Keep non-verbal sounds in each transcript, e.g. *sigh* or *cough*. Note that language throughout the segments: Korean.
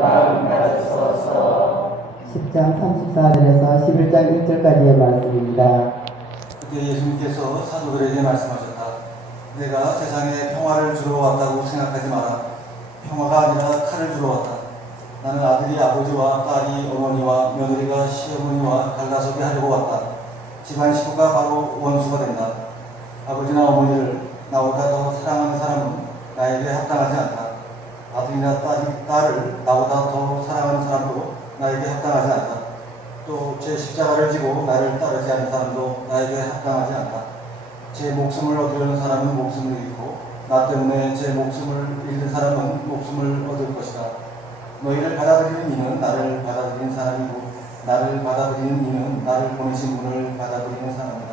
마음 가졌소서 10장 34절에서 11장 1절까지의 말씀입니다. 그때 예수님께서 사도들에게 말씀하셨다. 내가 세상에 평화를 주러 왔다고 생각하지 마라. 평화가 아니라 칼을 주러 왔다. 나는 아들이 아버지와 딸이 어머니와 며느리가 시어머니와 갈라서게 하려고 왔다. 집안 식구가 바로 원수가 된다. 아버지나 어머니를 나보다 더 사랑하는 사람은 나에게 합당하지 않다. 아들이나 딸이, 딸을 나보다 더 사랑하는 사람도 나에게 합당하지 않다. 또 제 십자가를 지고 나를 따르지 않는 사람도 나에게 합당하지 않다. 제 목숨을 얻으려는 사람은 목숨을 잃고 나 때문에 제 목숨을 잃는 사람은 목숨을 얻을 것이다. 너희를 받아들이는 이는 나를 받아들인 사람이고 나를 받아들이는 이는 나를 보내신 분을 받아들이는 사람이다.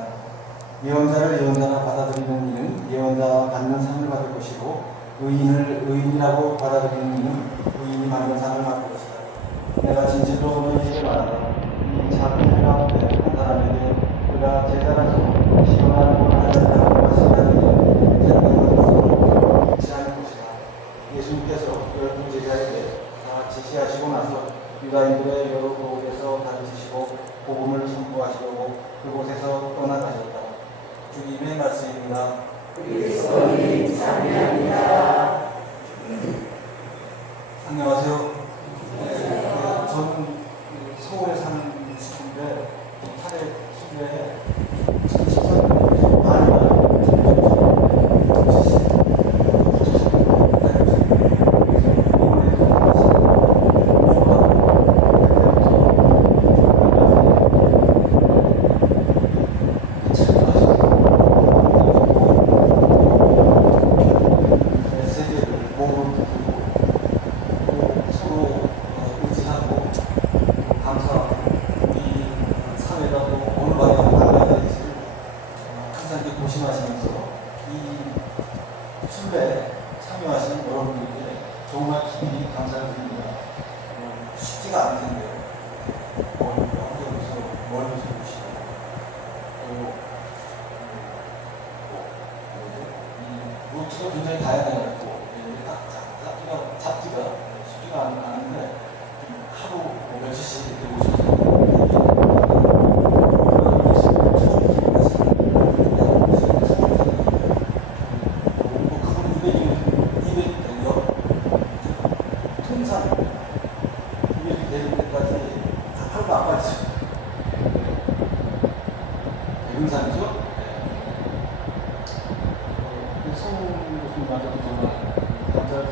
예언자를 예언자라 받아들이는 이는 예언자가 받는 상을 받을 것이고 의인을 의인이라고 받아들이는 이는 의인이 받는 상을 받을 것이다. 내가 진실로 너희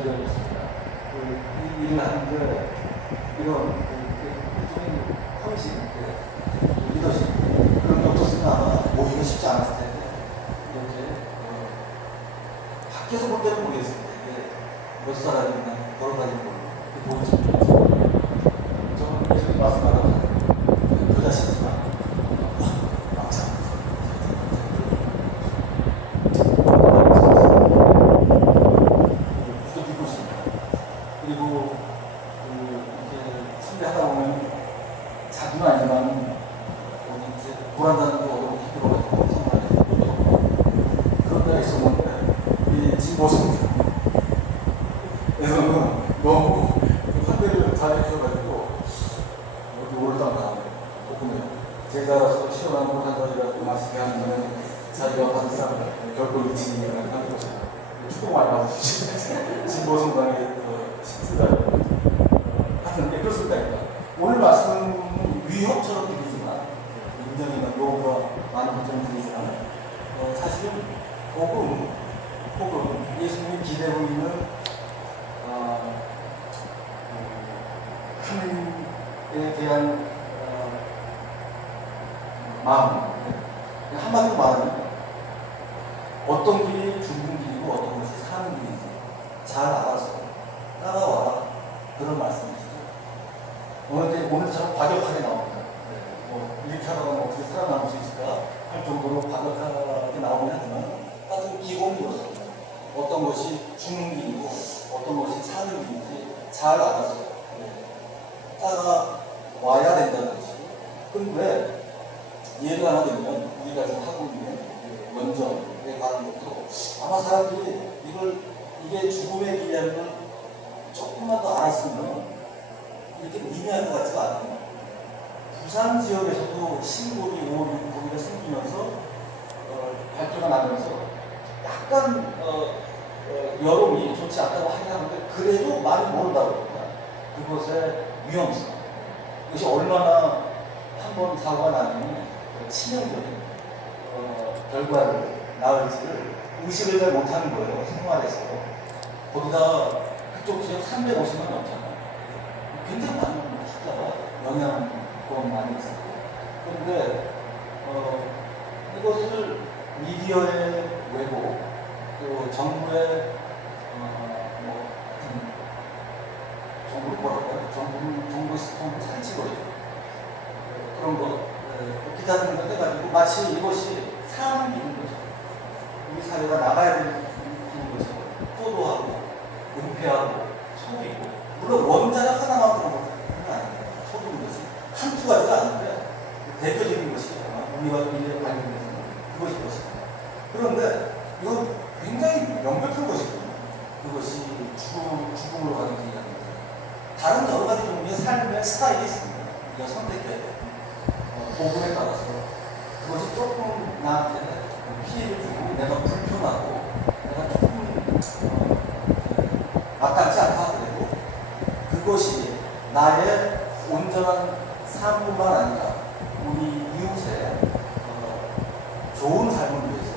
감사를 드리겠습니다. 그, 이 일을 하는데 이런 헌신, 그, 리더십 그런 게 없었으면 아마 모이기 쉽지 않았을 텐데 이렇게 어, 밖에서 볼 때는 모르겠습니다. 이게 몇 사람이 그냥 걸어다니는 걸로 그 보이지 저는 예수님 말씀하다가 그 자신이지만 막상 느끼고 있습니다. 그리고 그 이렇게 순대하다 보면 자주는 아니지만 여기 이제 보란다는 거 너무 힘들어가지고 정말 그런 데가 있었는데 이 진보성 에서는 너무 그 환대를 잘 해주셔가지고 여기 조금 제자라서 시원한 물한 잔이라도 마시게 하면 자기가 받은 상 결코 잊지 않는 것이다. 축복 많이 받으시죠. 진보성당의 그 식수다. 하여튼 네, 그렇습니다. 오늘 말씀은 위협처럼 들리지만 인정이나 요구가 많은 것처럼 들리지만 어, 사실은 복음, 복음, 예수님이 기대고 있는 어, 어, 하나님에 대한 어, 마음 네. 한마디로 말하면 어떤 길이 죽는 길이고 어떤 것이 사는 길인지 잘 알아서 따라와라 그런 말씀이시죠. 오늘 오늘처럼 과격하게 나옵니다. 네, 뭐 이렇게 하다가 어떻게 살아남을 수 있을까 할 정도로 과격하게 나오긴 하지만 기본이 그렇습니다. 어떤 것이 죽는 길이고 어떤 것이 사는 길인지 잘 알아서 네, 따라와야 된다는 것이고 근데 이해를 하나 되면 우리가 지금 하고 있는 그 원전에 관한 것도 아마 사람들이 이걸 이게 죽음의 길이라는 걸 조금만 더 알았으면 이렇게 미미할 것 같지가 않아요. 부산 지역에서도 신고리 5, 6, 거기가 생기면서 어, 발표가 나면서 약간 어, 어, 여론이 좋지 않다고 하긴 하는데 그래도 많이 모른다고 합니다. 그것의 위험성. 이것이 얼마나 한 번 사고가 나면 치명적인 어, 결과를 낳을지를 의식을 잘 못하는 거예요. 생활에서. 거기다 그쪽 지역 350만 넘잖아요. 굉장히 많은 숫자가 영향권 많이 있어요. 그런데 어, 이것을 미디어의 왜곡, 또 정부의 어, 뭐, 음, 정부를 뭐라고? 정부, 정부의 스톤을 살찌거리죠. 그런 거, 어, 기타 등등 해가지고 마치 이것이 사람 기는 거죠. 우리 사회가 나가야 되는 거죠. 포도하고, 은폐하고, 속이고. 물론 원자가 하나만 그런 건 아니에요. 속이는 것이. 한두 가지가 아닌데, 대표적인 것이 우리가 미래에 발견돼서는 그것이 것입니다. 그런데 이건 굉장히 명백한 것이거든요. 그것이 죽음, 죽음으로 가는 길이라는 거죠. 다른 여러 가지 종류의 삶의 스타일이 있습니다. 우리가 선택해야 돼요. 어, 도구에 따라서 그것이 조금 나한테 피해를 주고 내가 불편하고 내가 조금 어, 마땅치 않다 하더라도 그것이 나의 온전한 삶뿐만 아니라 우리 이웃의 어, 좋은 삶을 위해서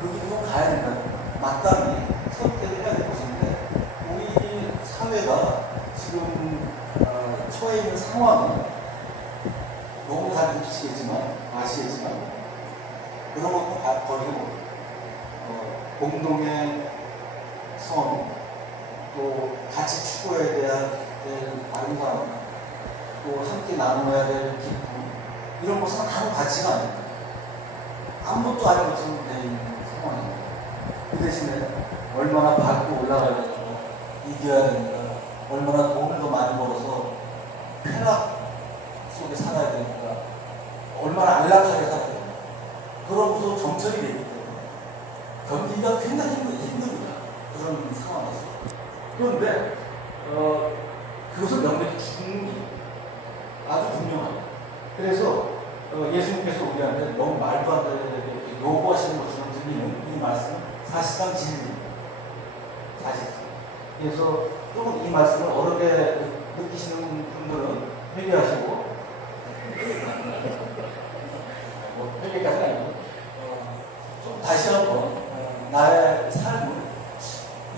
그 길로 가야 된다는 마땅히 선택을 해야 될 것인데 우리 사회가 지금 어, 처해 있는 상황이 너무 다 느끼시겠지만 아시겠지만 그런 것도 다 버리고 어, 공동의 성, 또 같이 돼야 될 아름다움, 또 함께 나누어야 될 기쁨 이런 것은 아무 가치가 아닙니다. 아무것도 아닌 것처럼 되어 있는 상황입니다. 그 대신에 얼마나 밟고 올라가야 되는가, 이겨야 되는가, 얼마나 돈을 더 많이 벌어서 쾌락 속에 살아야 되니까 얼마나 안락하게 살아야 그런 구조 정책이 되기 때문에 견디기가 굉장히 힘듭니다. 그런 상황에서. 그런데 어, 그것을 명백히 죽는 게 아주 분명합니다. 그래서 어, 예수님께서 우리한테 너무 말도 안 이렇게 요구하시는 것처럼 들리는 이 말씀 사실상 진리입니다. 사실상. 그래서 조금 이 말씀을 어렵게 느끼시는 분들은 회개하시고 *laughs* 뭐 회개까지는 아니고 어, 좀 다시 한번 어, 나의 삶을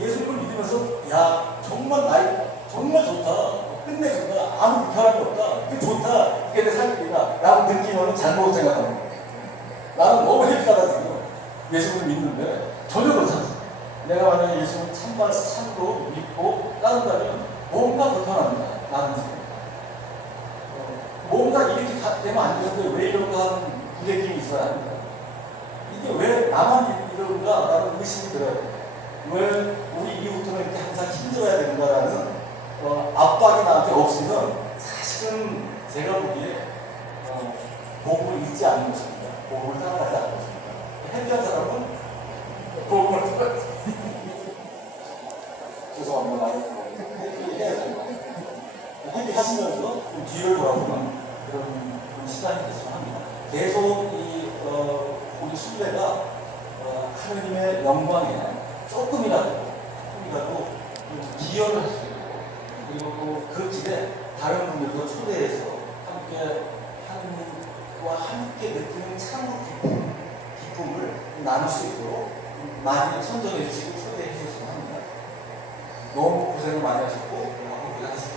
예수님을 믿으면서 야 정말 나이 정말 좋다 끝내준다 아무 불편함이 없다 이게 좋다 이게 내 삶이다 라고 느끼면 잘못 생각합니다 나는 너무 행복하다 지금 예수님을 믿는데 전혀 그렇지 않습니다. 내가 만약에 예수님을 참말 참고 믿고 따른다면 뭔가 불편합니다. 나는 지금. 어, 뭔가 이렇게 가- 되면 안 되는데 왜 이런가 하는 부대낌이 있어야 합니다. 이게 왜 나만 이런가 라는 의심이 들어야 돼요. 왜 우리 이웃들은 이렇게 항상 힘줘야 되는가라는 어, 압박이 나한테 없으면 사실은 제가 보기에 어, 복음을 잊지 않는 것입니다. 복음을 따라가지 않는 것입니다. 해피한 사람은 복음을 따라 죄송합니다. 해피하시면서 좀 뒤를 돌아보는 그런, 그런 시간이 됐으면 합니다. 계속 이 어, 우리 순례가 어, 하느님의 영광에 조금이라도, 조금이라도 좀 기여를 할 수 있고, 그리고 또 그 길에 다른 분들도 초대해서 함께 하느님과 함께 느끼는 참으로 기쁨, 기쁨을 나눌 수 있도록 많이 선정해 주시고 초대해 주셨으면 합니다. 너무 고생을 많이 하셨고, 하시고